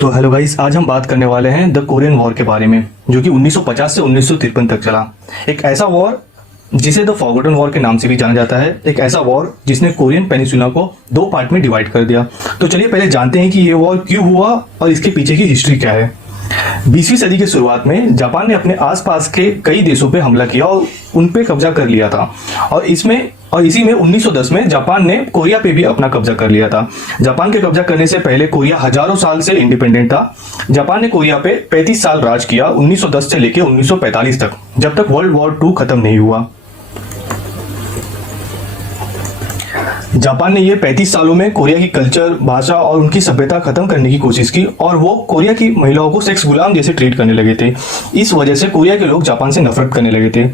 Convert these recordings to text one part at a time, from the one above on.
तो hello guys, आज हम बात करने वाले हैं द कोरियन वॉर के बारे में, जो कि 1950 से 1953 तक चला। एक ऐसा वॉर जिसे द फॉरगॉटन वॉर के नाम से भी जाना जाता है। एक ऐसा वॉर जिसने कोरियन पेनिसुला को दो पार्ट में डिवाइड कर दिया। तो चलिए पहले जानते हैं कि ये वॉर क्यों हुआ और इसके पीछे की हिस्ट्री क्या है। 20वीं सदी के शुरुआत में जापान ने अपने आसपास के कई देशों पे हमला किया और उन पे कब्जा कर लिया था। और इसी में 1910 में जापान ने कोरिया पे भी अपना कब्जा कर लिया था। जापान के कब्जा करने से पहले कोरिया हजारों साल से इंडिपेंडेंट था। जापान ने कोरिया पे 35 साल राज किया, 1910 से लेकर 1945 तक, जब तक वर्ल्ड वॉर 2 खत्म नहीं हुआ। जापान ने ये 35 सालों में कोरिया की कल्चर, भाषा और उनकी सभ्यता खत्म करने की कोशिश की और वो कोरिया की महिलाओं को सेक्स गुलाम जैसे ट्रीट करने लगे थे। इस वजह से कोरिया के लोग जापान से नफरत करने लगे थे।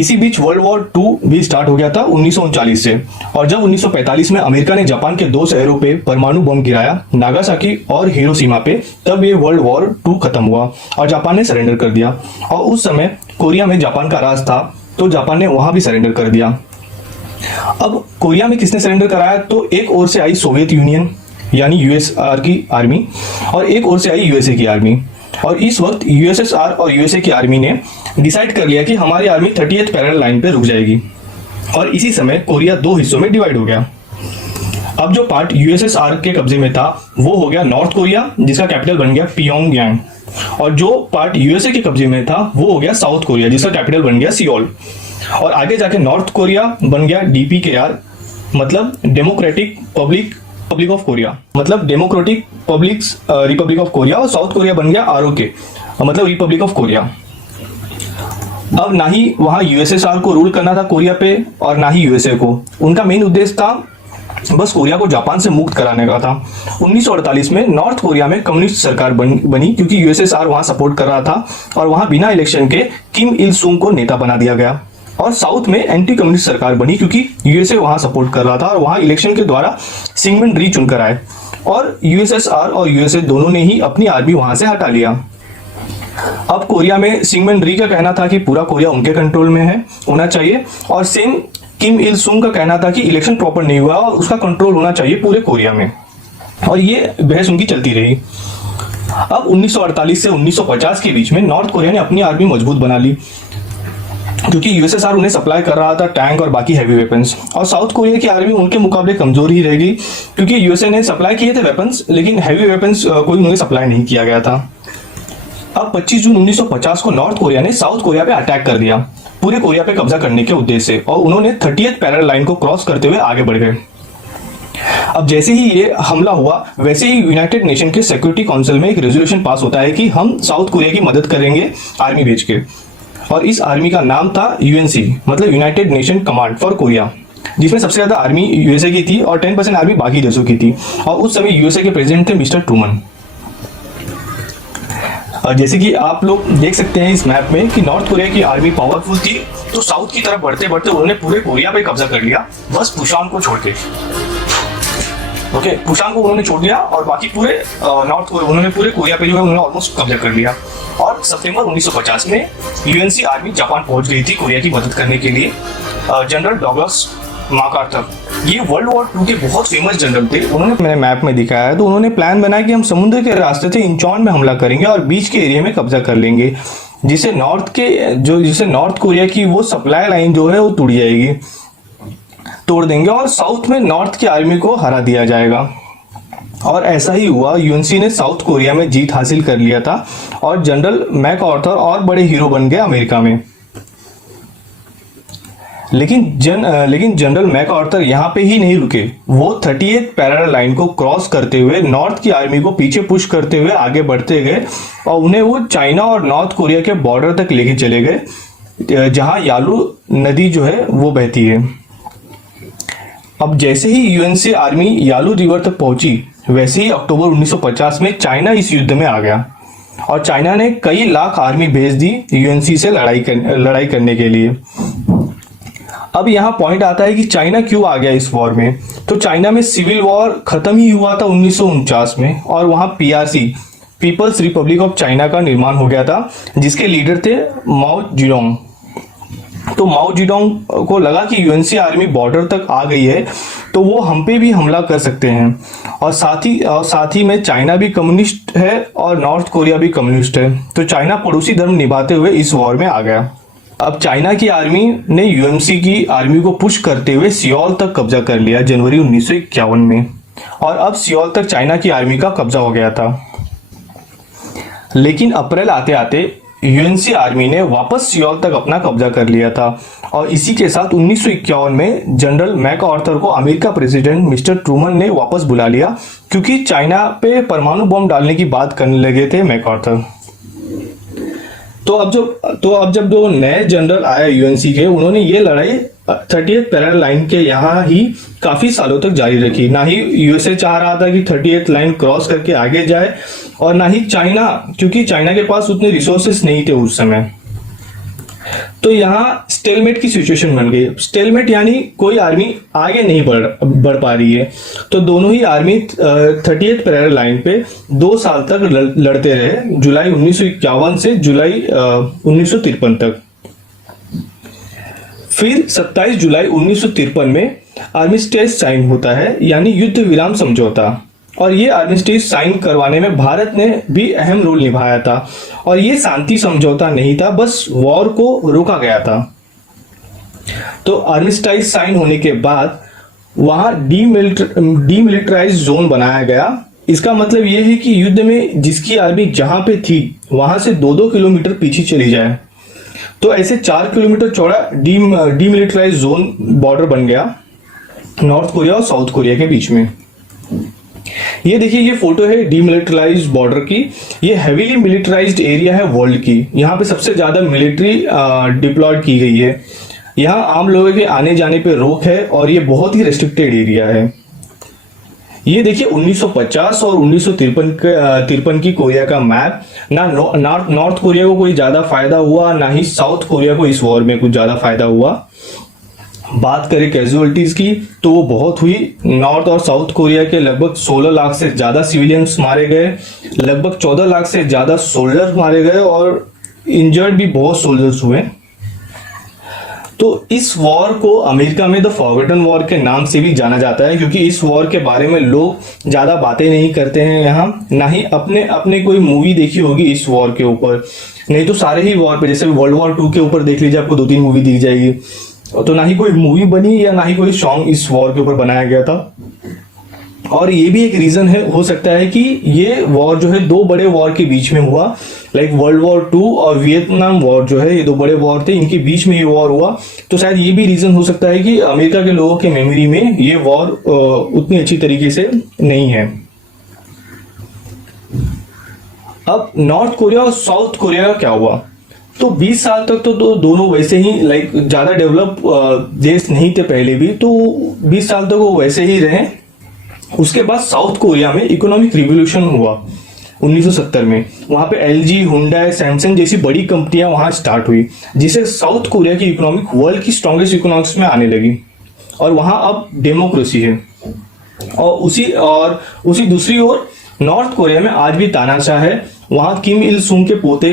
इसी बीच वर्ल्ड वॉर 2 भी स्टार्ट हो गया था 1939 से। और जब 1945 में अमेरिका ने जापान के 2 शहरों पे परमाणु बम गिराया, नागासाकी और हिरोशिमा पे, तब ये वर्ल्ड वॉर 2 खत्म हुआ और जापान ने सरेंडर कर दिया। और उस समय कोरिया में जापान का राज था, तो जापान ने वहां भी सरेंडर कर दिया। अब कोरिया में किसने सरेंडर कराया? तो एक ओर से आई सोवियत यूनियन यानी यूएसआर की आर्मी और एक ओर से आई यूएसए की आर्मी। और इस वक्त यूएसएसआर और यूएसए की आर्मी ने डिसाइड कर लिया कि हमारी आर्मी 30th पैरेलल लाइन पे रुक जाएगी। और इसी समय कोरिया 2 हिस्सों में डिवाइड हो गया। अब जो पार्ट यूएसएसआर के कब्जे में था वो हो गया नॉर्थ कोरिया, जिसका कैपिटल बन गया पियोंगयांग। और जो पार्ट यूएसए के कब्जे में था वो हो गया साउथ कोरिया, जिसका कैपिटल बन गया सियोल। और आगे जाके नॉर्थ कोरिया बन गया डीपीकेआर, मतलब डेमोक्रेटिक पब्लिक ऑफ कोरिया, मतलब डेमोक्रेटिक रिपब्लिक ऑफ कोरिया। और साउथ कोरिया बन गया आरओके, मतलब रिपब्लिक ऑफ कोरिया। अब ना ही वहां यूएसएसआर को रूल करना था कोरिया पे और ना ही यूएसए को। उनका मेन उद्देश्य था बस कोरिया को जापान से मुक्त कराने का था। 1948 में नॉर्थ कोरिया में कम्युनिस्ट सरकार बनी क्योंकि यूएसएसआर वहां सपोर्ट कर रहा था और वहां बिना इलेक्शन के किम इल सुंग को नेता बना दिया गया। और साउथ में एंटी कम्युनिस्ट सरकार बनी क्योंकि यूएसए वहां सपोर्ट कर रहा था और वहां इलेक्शन के द्वारा सिंगमन री चुनकर आए। और यूएसएसआर और यूएसए दोनों ने ही अपनी आर्मी वहां से हटा लिया। अब कोरिया में सिंगमन री का कहना था कि पूरा कोरिया उनके कंट्रोल में है होना चाहिए, और सेम किम इल सुंग का कहना था कि इलेक्शन प्रॉपर नहीं हुआ और उसका कंट्रोल होना चाहिए पूरे कोरिया में। और ये बहस उनकी चलती रही। अब 1948 से 1950 के बीच में नॉर्थ कोरिया ने अपनी आर्मी मजबूत बना ली क्योंकि यूएसएसआर उन्हें सप्लाई कर रहा था टैंक और बाकी हैवी वेपन्स। और साउथ कोरिया की आर्मी उनके मुकाबले कमजोर ही रहेगी क्योंकि यूएसए ने सप्लाई किए थे वेपन्स, लेकिन हैवी वेपन्स कोई उन्हें सप्लाई नहीं किया गया था। अब 25 जून 1950 को नॉर्थ कोरिया ने साउथ कोरिया पे अटैक कर दिया पूरे कोरिया पे कब्जा करने के उद्देश्य से, और उन्होंने 30th पैरेलल लाइन को क्रॉस करते हुए आगे बढ़ गए। अब जैसे ही ये हमला हुआ वैसे ही यूनाइटेड नेशन के सिक्योरिटी काउंसिल में एक रेजोल्यूशन पास होता है कि हम साउथ कोरिया की मदद करेंगे आर्मी भेज के। और इस आर्मी का नाम था यूएनसी, मतलब United nation command for Korea, जिसमें सबसे ज्यादा आर्मी यूएसए की थी और 10% आर्मी बाकी देशों की थी। और उस समय यूएसए के प्रेसिडेंट थे मिस्टर ट्रूमन। और जैसे कि आप लोग देख सकते हैं इस मैप में कि नॉर्थ कोरिया की आर्मी पावरफुल थी, तो साउथ की तरफ बढ़ते बढ़ते उन्होंने पूरे कोरिया पे कब्जा कर लिया, बस पुशान को छोड़ के। ओके, पुशान को उन्होंने छोड़ दिया और बाकी पूरे नॉर्थ कोरिया उन्होंने पूरे कोरिया पे जो है उन्होंने ऑलमोस्ट कब्जा कर लिया। और सितंबर 1950 में यूएनसी आर्मी जापान पहुंच गई थी कोरिया की मदद करने के लिए। जनरल डॉगलस मैकार्थर, ये वर्ल्ड वॉर 2 के बहुत फेमस जनरल थे। उन्होंने मैंने मैप में दिखाया है, तो उन्होंने प्लान बनाया कि हम समुद्र के रास्ते से इंचॉन में हमला करेंगे और बीच के एरिया में कब्जा कर लेंगे, जिससे नॉर्थ कोरिया की वो सप्लाई लाइन जो है वो टूट जाएगी, तोड़ देंगे और साउथ में नॉर्थ की आर्मी को हरा दिया जाएगा। और ऐसा ही हुआ, यूएनसी ने साउथ कोरिया में जीत हासिल कर लिया था और जनरल मैकार्थर और बड़े हीरो बन गए अमेरिका में। लेकिन जनरल मैकार्थर यहाँ पे ही नहीं रुके, वो 30th पैरेलल लाइन को क्रॉस करते हुए नॉर्थ की आर्मी को पीछे पुश करते हुए आगे बढ़ते गए और उन्हें वो चाइना और नॉर्थ कोरिया के बॉर्डर तक लेके चले गए, जहां यालू नदी जो है वो बहती है। अब जैसे ही यूएनसी आर्मी यालू रिवर तक पहुंची, वैसे ही अक्टूबर 1950 में चाइना इस युद्ध में आ गया और चाइना ने कई लाख आर्मी भेज दी यूएनसी से लड़ाई करने के लिए। अब यहाँ पॉइंट आता है कि चाइना क्यों आ गया इस वॉर में। तो चाइना में सिविल वॉर खत्म ही हुआ था 1949 में और वहां PRC, People's Republic of China का निर्माण हो गया था, जिसके लीडर थे माओ जेडोंग। तो माओ जेडोंग को लगा कि यूएनसी आर्मी बॉर्डर तक आ गई है तो वो हम पे भी हमला कर सकते हैं, और साथ ही में चाइना भी कम्युनिस्ट है और नॉर्थ कोरिया भी कम्युनिस्ट है, तो चाइना पड़ोसी धर्म निभाते हुए इस वॉर में आ गया। अब चाइना की आर्मी ने यूएनसी की आर्मी को पुश करते हुए सियोल तक कब्जा कर लिया जनवरी 1951 में, और अब सियोल तक चाइना की आर्मी का कब्जा हो गया था। लेकिन अप्रैल आते आते यूएनसी आर्मी ने वापस सियोल तक अपना कब्जा कर लिया था, और इसी के साथ 1951 में जनरल मैकआर्थर को अमेरिका प्रेसिडेंट मिस्टर ट्रूमन ने वापस बुला लिया, क्योंकि चाइना पे परमाणु बम डालने की बात करने लगे थे मैकआर्थर। तो अब जब दो नए जनरल आए यूएनसी के, उन्होंने ये लड़ाई 30th पैरेलल लाइन के यहाँ ही काफी सालों तक जारी रखी। ना ही यूएसए चाह रहा था कि 30th लाइन क्रॉस करके आगे जाए, और ना ही चाइना, क्योंकि चाइना के पास उतने रिसोर्सेस नहीं थे उस समय। तो यहाँ स्टेलमेट की सिचुएशन बन गई। स्टेलमेट यानी कोई आर्मी आगे नहीं बढ़ पा रही है। तो दोनों ही आर्मी 30th पैरेलल लाइन पे 2 साल तक लड़ते रहे, जुलाई 1951 से जुलाई 1953 तक। फिर 27 जुलाई 1953 में आर्मिस्टिस साइन होता है, यानी युद्ध विराम समझौता, और ये आर्मिस्टिस साइन करवाने में भारत ने भी अहम रोल निभाया था। और ये शांति समझौता नहीं था, बस वॉर को रोका गया था। तो आर्मिस्टिस साइन होने के बाद वहां डीमिलिटराइज्ड जोन बनाया गया। इसका मतलब यह है कि युद्ध में जिसकी आर्मी जहां पे थी वहां से 2-2 किलोमीटर पीछे चली जाए। तो ऐसे 4 किलोमीटर चौड़ा डीमिलिटराइज्ड जोन बॉर्डर बन गया नॉर्थ कोरिया और साउथ कोरिया के बीच में। ये देखिए, ये फोटो है डीमिलिटराइज्ड बॉर्डर की। ये हेवीली मिलिटराइज्ड एरिया है वर्ल्ड की। यहाँ पे सबसे ज्यादा मिलिट्री डिप्लॉयड की गई है। यहाँ आम लोगों के आने जाने पे रोक है, और ये बहुत ही रेस्ट्रिक्टेड एरिया है। ये देखिए 1950 और 1953 की कोरिया का मैप। ना नॉर्थ कोरिया को कोई ज्यादा फायदा हुआ, ना ही साउथ कोरिया को इस वॉर में कुछ ज्यादा फायदा हुआ। बात करें कैजुअलिटीज की तो वो बहुत हुई। नॉर्थ और साउथ कोरिया के लगभग 16 लाख से ज्यादा सिविलियंस मारे गए, लगभग 14 लाख से ज्यादा सोल्जर्स मारे गए, और इंजर्ड भी बहुत सोल्जर्स हुए। तो इस वॉर को अमेरिका में द फॉरगॉटन वॉर के नाम से भी जाना जाता है, क्योंकि इस वॉर के बारे में लोग ज्यादा बातें नहीं करते हैं यहाँ, ना ही अपने कोई मूवी देखी होगी इस वॉर के ऊपर। नहीं तो सारे ही वॉर पे, जैसे वर्ल्ड वॉर 2 के ऊपर देख लीजिए, आपको 2-3 मूवी दिख जाएगी। तो ना ही कोई मूवी बनी या ना ही कोई सॉन्ग इस वॉर के ऊपर बनाया गया था। और ये भी एक रीजन है, हो सकता है कि ये वॉर जो है 2 बड़े वॉर के बीच में हुआ, लाइक वर्ल्ड वॉर 2 और वियतनाम वॉर जो है, ये 2 बड़े वॉर थे, इनके बीच में ये वॉर हुआ। तो शायद ये भी रीजन हो सकता है कि अमेरिका के लोगों के मेमोरी में ये वॉर उतनी अच्छी तरीके से नहीं है। अब नॉर्थ कोरिया और साउथ कोरिया का क्या हुआ? तो 20 साल तक तो दोनों वैसे ही लाइक ज्यादा डेवलप देश नहीं थे पहले भी, तो 20 साल तक वो वैसे ही रहे। उसके बाद साउथ कोरिया में इकोनॉमिक रिवॉल्यूशन हुआ 1970 में। वहां पे एलजी, हुंडई, सैमसंग जैसी बड़ी कंपनियां वहां स्टार्ट हुई, जिससे साउथ कोरिया की इकोनॉमिक वर्ल्ड की स्ट्रॉन्गेस्ट इकोनॉमिक्स में आने लगी, और वहां अब डेमोक्रेसी है। और उसी दूसरी ओर नॉर्थ कोरिया में आज भी तानाशाह है। वहां किम इल सुंग के पोते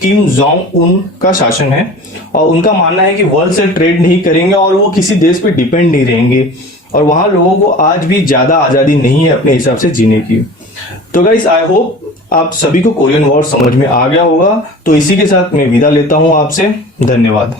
किम जोंग उन का शासन है, और उनका मानना है कि वर्ल्ड से ट्रेड नहीं करेंगे और वो किसी देश पे डिपेंड नहीं रहेंगे, और वहां लोगों को आज भी ज्यादा आजादी नहीं है अपने हिसाब से जीने की। तो गाइस, आई होप आप सभी को कोरियन वॉर समझ में आ गया होगा। तो इसी के साथ मैं विदा लेता हूं आपसे। धन्यवाद।